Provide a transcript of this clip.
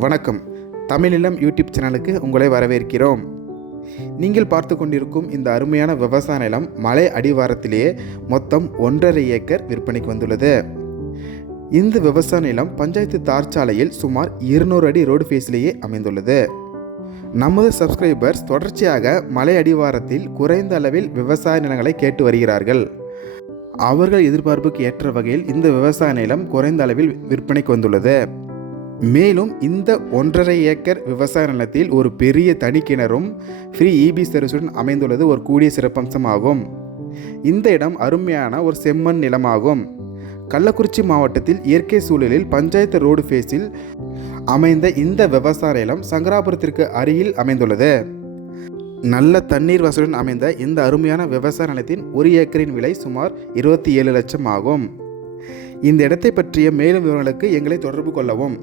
வணக்கம். தமிழிலம் யூடியூப் சேனலுக்கு உங்களை வரவேற்கிறோம். நீங்கள் பார்த்து கொண்டிருக்கும் இந்த அருமையான விவசாய நிலம் மலை அடிவாரத்திலேயே மொத்தம் 1.5 ஏக்கர் விற்பனைக்கு வந்துள்ளது. இந்த விவசாய நிலம் பஞ்சாயத்து தார்ச்சாலையில் சுமார் 200 அடி ரோடு ஃபேஸிலேயே அமைந்துள்ளது. நமது சப்ஸ்கிரைபர்ஸ் தொடர்ச்சியாக மலை அடிவாரத்தில் குறைந்த அளவில் விவசாய நிலங்களை கேட்டு வருகிறார்கள். அவர்கள் எதிர்பார்ப்புக்கு ஏற்ற வகையில் இந்த விவசாய நிலம் குறைந்த அளவில் விற்பனைக்கு வந்துள்ளது. மேலும் இந்த 1.5 ஏக்கர் விவசாய நிலத்தில் ஒரு பெரிய தனி கிணறும் ஃப்ரீ இபி சர்வீஸுடன் அமைந்துள்ளது ஒரு கூடிய சிறப்பம்சமாகும். இந்த இடம் அருமையான ஒரு செம்மண் நிலமாகும். கள்ளக்குறிச்சி மாவட்டத்தில் இயற்கை சூழலில் பஞ்சாயத்து ரோடு ஃபேஸில் அமைந்த இந்த விவசாய நிலம் சங்கராபுரத்திற்கு அருகில் அமைந்துள்ளது. நல்ல தண்ணீர் வசதியுடன் அமைந்த இந்த அருமையான விவசாய நிலத்தின் 1 ஏக்கரின் விலை சுமார் 27 லட்சம் ஆகும். இந்த இடத்தை பற்றிய மேலும் விவரங்களுக்கு எங்களை தொடர்பு கொள்ளவும்.